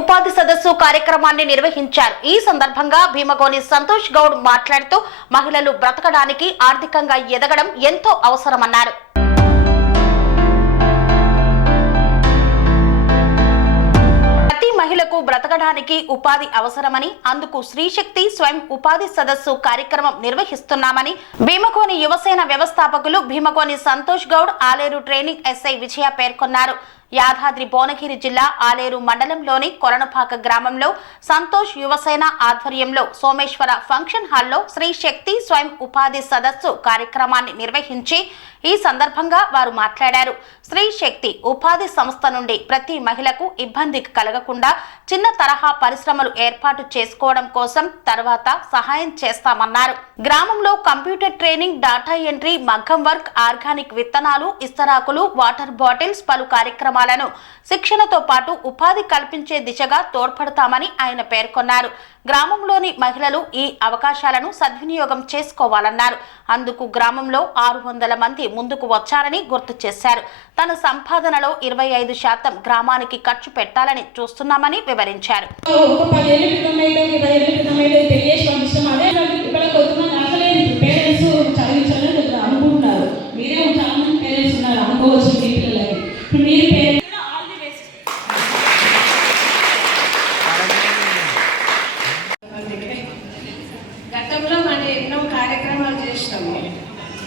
ఉపాధి సదస్సు కార్యక్రమాన్ని నిర్వహించారు. ఈ సందర్భంగా భీమగోని సంతోష్ గౌడ్ మాట్లాడుతూ మహిళలు బ్రతకడానికి ఆర్థికంగా ఎదగడం ఎంతో అవసరమన్నారు. మహిళకు బ్రతకడానికి ఉపాధి అవసరమని, అందుకు శ్రీశక్తి స్వయం ఉపాధి సదస్సు కార్యక్రమం నిర్వహిస్తున్నామని భీమగోని యువసేన వ్యవస్థాపకులు భీమగోని సంతోష్ గౌడ్, ఆలేరు ట్రైనింగ్ ఎస్ఐ విజయ పేర్కొన్నారు. యాదాద్రి భువనగిరి జిల్లా ఆలేరు మండలంలోని కొలనుపాక గ్రామంలో సంతోష్ యువసేన ఆధ్వర్యంలో సోమేశ్వర ఫంక్షన్ హాల్లో శ్రీ శక్తి స్వయం ఉపాధి సదస్సు కార్యక్రమాన్ని నిర్వహించి ఈ సందర్భంగా వారు మాట్లాడారు. శ్రీ శక్తి ఉపాధి సంస్థ నుండి ప్రతి మహిళకు ఇబ్బంది కలగకుండా చిన్న తరహా పరిశ్రమలు ఏర్పాటు చేసుకోవడం కోసం తర్వాత సహాయం చేస్తామన్నారు. గ్రామంలో కంప్యూటర్ ట్రైనింగ్, డాటా ఎంట్రీ, మగ్గం వర్క్, ఆర్గానిక్ విత్తనాలు, ఇస్తరాకులు, వాటర్ బాటిల్స్ పలు కార్యక్రమాలను శిక్షణతో పాటు ఉపాధి కల్పించే దిశగా తోడ్పడతామని ఆయన పేర్కొన్నారు. గ్రామంలోని మహిళలు ఈ అవకాశాలను సద్వినియోగం చేసుకోవాలన్నారు. అందుకు గ్రామంలో 600 మంది ముందుకు వచ్చారని గుర్తు చేశారు. తన సంపాదనలో 25% గ్రామానికి ఖర్చు పెట్టాలని చూస్తున్నామని వివరించారు. గతంలో మనం ఎన్నో కార్యక్రమాలు చేసినాము.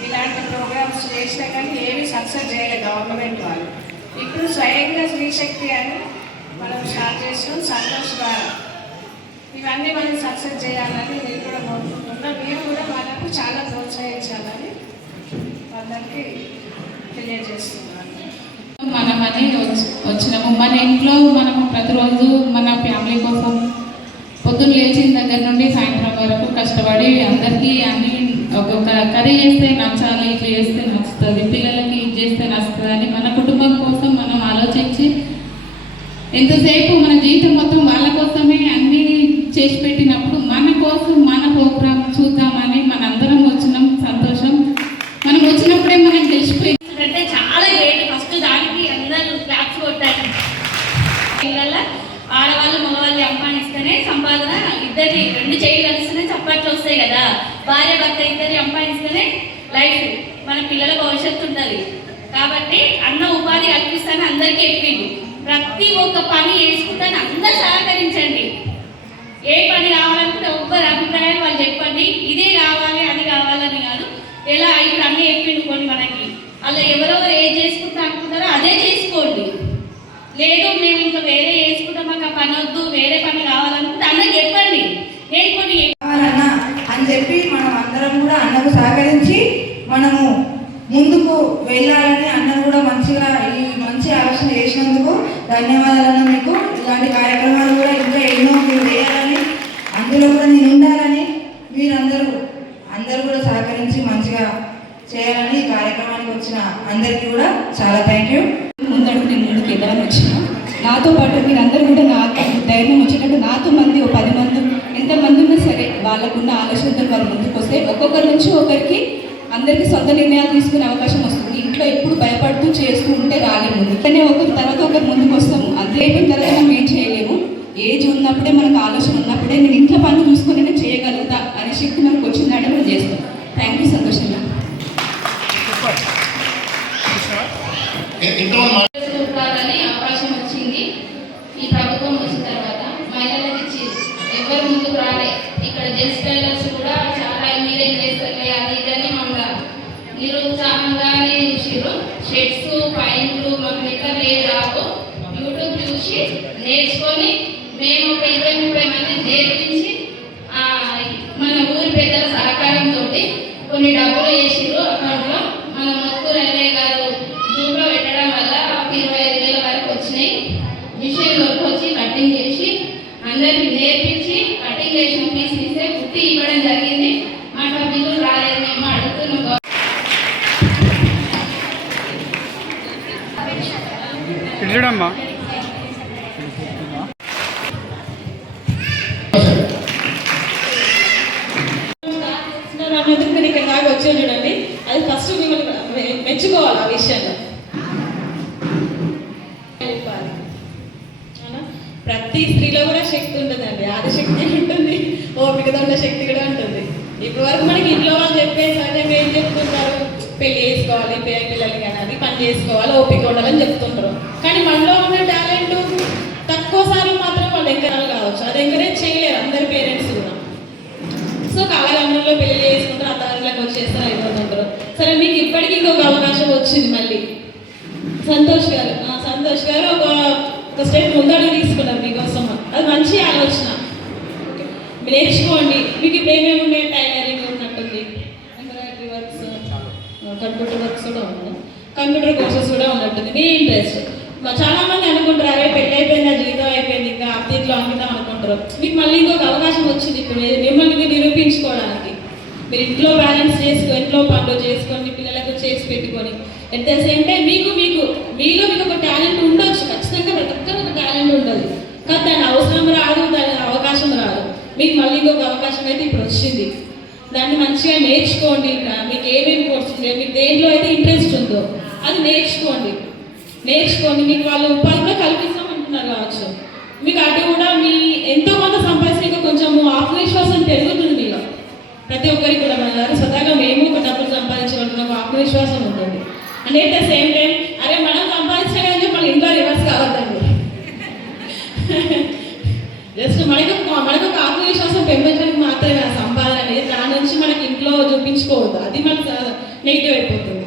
ఇలాంటి ప్రోగ్రామ్స్ చేసినా కానీ ఏమి సక్సెస్ చేయలేదు గవర్నమెంట్ వాళ్ళు. ఇప్పుడు స్వయంగా శ్రీశక్తి అని మనం స్టార్ట్ చేసినాం సంతోష్ ద్వారా. ఇవన్నీ మనం సక్సెస్ చేయాలని నేను కూడా కోరుకుంటున్నా. మీరు కూడా మనకు చాలా ప్రోత్సహించాలని వాళ్ళకి తెలియజేస్తున్నాను. మనమని వచ్చినాము. మన ఇంట్లో మనము ప్రతిరోజు మన ఫ్యామిలీ కోసం పొద్దున్న లేచిన దగ్గర నుండి సాయంత్రం వరకు కష్టపడి అందరికీ అన్ని ఒక్కొక్క కర్రీ చేస్తే నచ్చాలి, ఇట్లా చేస్తే నచ్చుతుంది, పిల్లలకి ఇది చేస్తే నచ్చుతుంది అని మన కుటుంబం కోసం మనం ఆలోచించి ఎంతసేపు మన జీవితం మొత్తం వాళ్ళ కోసమే అన్నీ చేసి పెట్టినప్పుడు మన కోసం మన ప్రోగ్రామ్ చూద్దామని మనందరం వచ్చినాం. సంతోషం. మనం వచ్చినప్పుడే మనం తెలిసిపోయిందంటే చాలా గ్రేట్. ఫస్ట్ దానికి అందరూ క్లాప్స్ కొట్టారు. పిల్లల ఆడవాళ్ళు మగవాళ్ళు సంపాదిస్తేనే సంపాదన, ఇద్దరిని 2 చేతులు కలిస్తేనే చప్పట్లు వస్తాయి కదా. భార్య భర్త ఇద్దరిని సంపాదిస్తేనే లైఫ్, మన పిల్లల భవిష్యత్తు ఉంటుంది. కాబట్టి అన్న ఉపాధి కల్పిస్తాను అందరికీ చెప్పిండు. ప్రతి ఒక్క పని చేసుకుంటాను, అందరూ సహకరించండి. ఏ పని కావాలనుకుంటే ఒక్కరి అభిప్రాయాలు వాళ్ళు చెప్పండి. ఇదే కావాలి అది కావాలని కాదు. ఎలా ఇప్పుడు అన్నీ చెప్పిండు కొన్ని మనకి. అలా ఎవరెవరు ఏది చేసుకుంటా అనుకుంటారో అదే చేసుకోండి. లేదు మేము ఇంకా వేరే చేసుకుంటాం, మాకు ఆ పని వద్దు, వేరే పని కావాలనుకుంటే అన్నకు చెప్పండి. నేను కొన్ని కావాలన్నా అని చెప్పి మనం అందరం కూడా అన్నకు సహకరించి మనము ముందుకు వెళ్ళాలని అన్న కూడా మంచిగా ఈ మంచి ఆలోచన చేసినందుకు ధన్యవాదాలు. మీకు ఇలాంటి కార్యక్రమాలు కూడా ఇంకా ఎన్నో మీరు చేయాలని, అందులో కూడా నేను ఉండాలని మీరందరూ కూడా సహకరించి మంచిగా చేయాలని ఈ కార్యక్రమానికి వచ్చిన అందరికీ కూడా చాలా థ్యాంక్ యూ. ముందడుగు నేను ముందుకు వెళ్ళాలని వచ్చిన నాతో పాటు మీరందరూ కూడా నాకు ధైర్యం వచ్చేటట్టు నాతో మంది 10 మంది ఎంతమంది ఉన్నా సరే వాళ్ళకున్న ఆలోచనతో వాళ్ళు ముందుకు వస్తే ఒక్కొక్కరి నుంచి ఒకరికి అందరికీ సొంత నిర్ణయాలు తీసుకునే అవకాశం వస్తుంది. ఇంట్లో ఎప్పుడు భయపడుతూ చేస్తూ ఉంటే రాలేము. కానీ ఒకరి తర్వాత ఒకరు ముందుకు వస్తాము. అంతే అయిపోయిన తర్వాత మనం ఏం చేయలేము. ఏజ్ ఉన్నప్పుడే మనకు ఆలోచన ఉన్నప్పుడే నేను ఇంట్లో పనులు చూసుకుని నేను చేయగలుగుతా అనే శక్తి మనకు వచ్చిందంటే మనం చేస్తాం. Thank you. సంతోషంగా అవకాశం వచ్చింది. ఈ ప్రభుత్వం వచ్చిన తర్వాత మహిళలకు ఇచ్చి ఎవరు ముందుకు రాలే. ఇక్కడ జెంట్స్ టైలర్స్ కూడా చాలా మీరేం చేస్తారు అది ఇదని మమ్మల్ని నిరుత్సాహంగానే చూసారు. షర్ట్స్, పాయింట్లు మాకు ఎక్కడ లేదు రావు. యూట్యూబ్ చూసి నేర్చుకొని మేము ఒక 20-30 మంది నేర్పించి మన ఊరి పెద్దల సహకారంతో కొన్ని డబ్బులు వేసిరు అకౌంట్లో. మన మొత్తం రైల్వే గారు గ్రూప్లో పెట్టడం వల్ల 25,000 వరకు వచ్చినాయి. మిషన్ వరకు వచ్చి కటింగ్ చేసి అందరికి నేర్పించి కటింగ్ చేసిన పీస్ ఇస్తే కుట్టి ఇవ్వడం జరిగింది. మాకు ఆ బిల్లు రాలేదు. మేము అడుగుతున్నాం. నేను ఇక్కడ దాకా వచ్చాను చూడండి. అది ఫస్ట్ మిమ్మల్ని మెచ్చుకోవాలి. ఆ విషయంలో చెప్పాలి. ప్రతి స్త్రీలో కూడా శక్తి ఉంటుందండి, ఆదిశక్తి ఉంటుంది, ఓపికతో ఉన్న శక్తి కూడా ఉంటుంది. ఇప్పటి వరకు మనకి ఇంట్లో వాళ్ళు చెప్పే సహజంగా ఏం చెప్తుంటారు, పెళ్లి చేసుకోవాలి, పిల్లలు కానీ అది పని చేసుకోవాలి, ఓపిక ఉండాలని చెప్తుంటారు. కానీ మనలో ఉన్న టాలెంట్ తక్కువసారి మాత్రం వాళ్ళు ఎంకరేజ్ కావచ్చు, అది ఎంకరేజ్ చేయలేరు అందరి పేరెంట్స్ కూడా. సో కాలగమనంలో పెళ్లి చేసుకుంటారు, అత్తారింట్లోకి వచ్చేస్తారు, అయిపోతుంటారు. సరే మీకు ఇప్పటికీ ఇంకొక అవకాశం వచ్చింది మళ్ళీ. సంతోష్ గారు ఒక స్టెప్ ముందడుగు తీసుకున్నారు మీకోసం. అది మంచి ఆలోచన, నేర్చుకోండి. మీకు ఇప్పుడు ఏమేమి ఉన్నాయి, టైలరింగ్ ఉన్నట్టుంది, ఎంబ్రాయిడరీ వర్క్స్, కంప్యూటర్ వర్క్స్ కూడా ఉన్నాయి, కంప్యూటర్ కోర్సెస్ కూడా ఉన్నట్టుంది. మీ ఇంట్రెస్ట్ చాలా మంది అనుకుంటారు, అరే పెళ్ళి అయిపోయింది, జీవితం అయిపోయింది, ఇంకా అత్తిట్లో అంకితం అనుకుంటారు. మీకు మళ్ళీ ఇంకొక అవకాశం వచ్చింది ఇప్పుడు మిమ్మల్ని మీరు నిరూపించుకోవడానికి. మీరు ఇంట్లో బ్యాలెన్స్ చేసుకొని, ఇంట్లో పనులు చేసుకొని, పిల్లలకు చేసి పెట్టుకొని, ఎట్ ద సేమ్ టైం మీలో ఒక టాలెంట్ ఉండొచ్చు. ఖచ్చితంగా ప్రతి ఒక్కరికి ఒక టాలెంట్ ఉండదు, కానీ దాని అవసరం రాదు, దాని అవకాశం రాదు. మీకు మళ్ళీ ఇంకొక అవకాశం అయితే ఇప్పుడు వచ్చింది. దాన్ని మంచిగా నేర్చుకోండి. మీకు ఏమేమి కోర్సులు, మీకు దేంట్లో అయితే ఇంట్రెస్ట్ ఉందో అది నేర్చుకోండి. మీకు వాళ్ళు ఉపాధి కూడా కల్పిస్తామంటున్నారు కావచ్చు. మీకు అటు కూడా మీ ఎంతో కొంత సంపాదించే కొంచెం ఆత్మవిశ్వాసం పెరుగుతుంది మీలో. ప్రతి ఒక్కరికి కూడా మన దగ్గర స్వతహాగా మేము ఒక డబ్బులు సంపాదించాలనుకున్న ఒక ఆత్మవిశ్వాసం ఉంటుంది. And at the same time అరే మనం సంపాదించినా కానీ మన ఇంట్లో రివర్స్ కావద్దండి. జస్ట్ మనకు ఒక ఆత్మవిశ్వాసం పెంపొందడానికి మాత్రమే ఆ సంపాదన అనేది. దాని నుంచి మనకి ఇంట్లో చూపించుకోవద్దు, అది మనకు నెగిటివ్ అయిపోతుంది.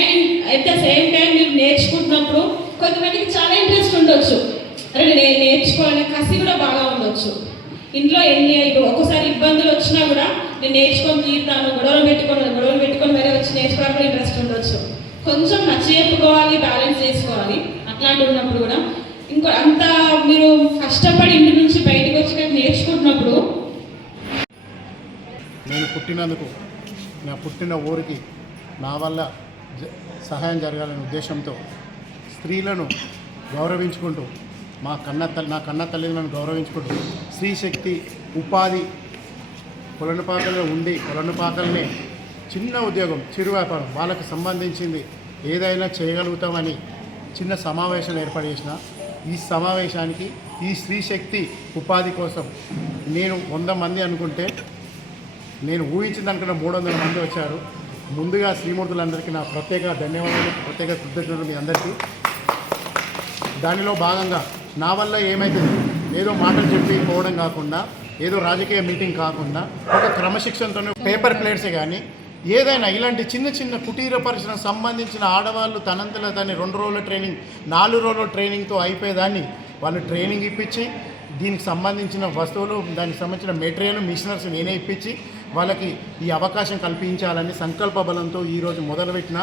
And at the same time మీరు నేర్చుకుంటున్నప్పుడు కొంతమందికి చాలా ఇంట్రెస్ట్ ఉండొచ్చు, అరే నేను నేర్చుకోవాలనే కసి కూడా బాగా ఉండొచ్చు. ఇంట్లో ఒక్కోసారి ఇబ్బందులు వచ్చినా కూడా నేను నేర్చుకొని తీరుతాను, గొడవలు పెట్టుకొని వేరే వచ్చి నేర్చుకోవడానికి కూడా ఇంట్రెస్ట్ ఉండొచ్చు. కొంచెం నచ్చి చెప్పుకోవాలి, బ్యాలెన్స్ చేసుకోవాలి. అట్లాంటి ఉన్నప్పుడు కూడా అంత మీరు కష్టపడి ఇంటి నుంచి బయటకు వచ్చి నేర్చుకుంటున్నప్పుడు, నేను పుట్టినందుకు నా పుట్టిన ఊరికి నా వల్ల సహాయం జరగాలనే ఉద్దేశంతో స్త్రీలను గౌరవించుకుంటూ నా కన్న తల్లిదండ్రులను గౌరవించుకుంటూ స్త్రీ శక్తి ఉపాధి కొలనుపాకల్లో ఉండి కొలనుపాకల్నే చిన్న ఉద్యోగం, చిరు వ్యాపారం వాళ్ళకి సంబంధించింది ఏదైనా చేయగలుగుతామని చిన్న సమావేశం ఏర్పాటు చేసిన ఈ సమావేశానికి ఈ స్త్రీ శక్తి ఉపాధి కోసం నేను 100 మంది అనుకుంటే నేను ఊహించిన దానికన్నా 300 మంది వచ్చారు. ముందుగా శ్రీమూర్తులందరికీ నా ప్రత్యేక ధన్యవాదాలు, ప్రత్యేక కృతజ్ఞతలు మీ అందరికీ. దానిలో భాగంగా నా వల్ల ఏమైతుంది, ఏదో మాటలు చెప్పి పోవడం కాకుండా, ఏదో రాజకీయ మీటింగ్ కాకుండా ఒక క్రమశిక్షణతోనే పేపర్ ప్లేట్సే కానీ ఏదైనా ఇలాంటి చిన్న చిన్న కుటీర పరిశ్రమకు సంబంధించిన ఆడవాళ్ళు తనంతలో దాన్ని 2 రోజుల ట్రైనింగ్ 4 రోజుల ట్రైనింగ్తో అయిపోయేదాన్ని వాళ్ళు ట్రైనింగ్ ఇప్పించి దీనికి సంబంధించిన వస్తువులు, దానికి సంబంధించిన మెటీరియల్, మిషనరీస్ నేనే ఇప్పించి వాళ్ళకి ఈ అవకాశం కల్పించాలని సంకల్ప బలంతో ఈరోజు మొదలుపెట్టిన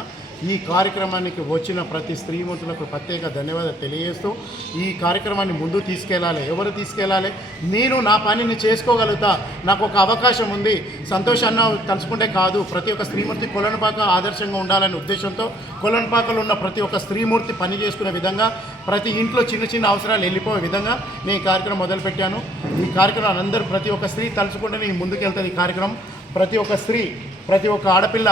ఈ కార్యక్రమానికి వచ్చిన ప్రతి స్త్రీమూర్తులకు ప్రత్యేక ధన్యవాదాలు తెలియజేస్తూ ఈ కార్యక్రమాన్ని ముందు తీసుకెళ్ళాలి. ఎవరు తీసుకెళ్ళాలి? నేను నా పనిని చేసుకోగలుగుతా, నాకు ఒక అవకాశం ఉంది. సంతోష్ అన్న తలుచుకుంటే కాదు, ప్రతి ఒక్క స్త్రీమూర్తి కొలనుపాక ఆదర్శంగా ఉండాలనే ఉద్దేశంతో కొలనుపాకలో ఉన్న ప్రతి ఒక్క స్త్రీమూర్తి పని చేసుకునే విధంగా, ప్రతి ఇంట్లో చిన్న చిన్న అవసరాలు వెళ్ళిపోయే విధంగా నేను ఈ కార్యక్రమం మొదలుపెట్టాను. ఈ కార్యక్రమం అందరూ ప్రతి ఒక్క స్త్రీ తలుచుకుంటే నేను ముందుకెళ్తాను. ఈ కార్యక్రమం ప్రతి ఒక్క స్త్రీ, ప్రతి ఒక్క ఆడపిల్ల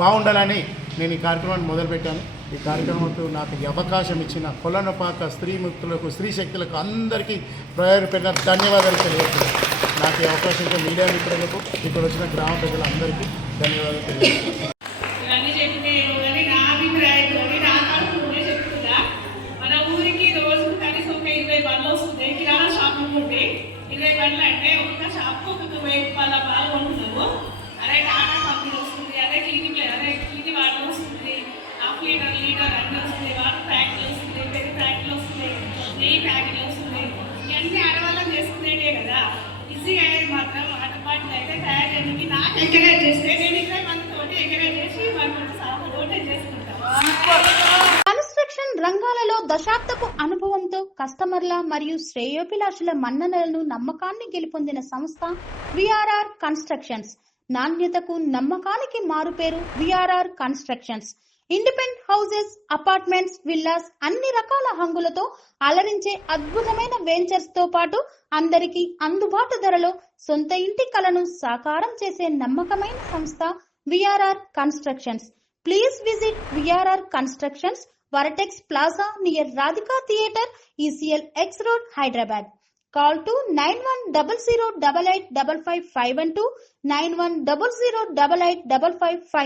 బాగుండాలని నేను ఈ కార్యక్రమాన్ని మొదలుపెట్టాను. ఈ కార్యక్రమంతో నాకు ఈ అవకాశం ఇచ్చిన కొలనుపాక స్త్రీమూర్తులకు, స్త్రీ శక్తులకు అందరికీ పేరు ధన్యవాదాలు తెలియజేస్తున్నాను. నాకు ఈ అవకాశం మీడియా మిత్రులకు, ఇక్కడ వచ్చిన గ్రామ ప్రజలందరికీ ధన్యవాదాలు తెలియజేస్తున్నాను. ఇవన్నీ చెప్తే నా అభిప్రాయంతో నా చెప్తుందా, మన ఊరికి రోజు కనీసం ఒక 20 బండ్లు వస్తుంది. కిరాణా షాప్ ఉంటే 20 బండ్లు అంటే ఒక్క షాప్ ఒక 1000 రూపాయల పాలు కొంటున్నాము. అదే టాటా కంపెనీ వస్తుంది, అదే క్లీనిక్ వాటర్ వస్తుంది, హాఫ్ లీటర్ అన్నీ వస్తుంది, వాటర్ ప్యాకెట్లు వస్తుంది, పెరుగు ప్యాకెట్లు వస్తుంది, నెయ్యి ప్యాకెట్లు వస్తుంది. ఇవన్నీ ఆడవాళ్ళని చేసుకునేటే కదా. ఈజీగా అయ్యేది మాత్రం ఆటపాటలు అయితే తయారు చేయడానికి నాకు ఎంకరేజ్ చేస్తే నేను 20 మందితో ఎంకరేజ్ చేసి వాళ్ళ సాగుతోటే చేసుకుంటాను. కన్స్ట్రక్షన్ రంగాలలో దశాబ్దపు అనుభవంతో కస్టమర్ల మరియు శ్రేయోభిలాషుల మన్ననలను, నమ్మకాన్ని గెలుపొందిన సంస్థ విఆర్ఆర్ కన్స్ట్రక్షన్స్. నాణ్యతకు, నమ్మకానికి మారుపేరు VRR constructions. Independent houses, apartments, villas అన్ని రకాల హంగులతో అలరించే అద్భుతమైన వెంచర్స్ తో పాటు అందరికీ అందుబాటు ధరలో సొంత ఇంటి కలను సాకారం చేసే నమ్మకమైన సంస్థ VRR constructions. Please visit VRR constructions, Varatex Plaza near Radhika Theatre, ECL X Road, Hyderabad. Call to 9100885552, 9100885559.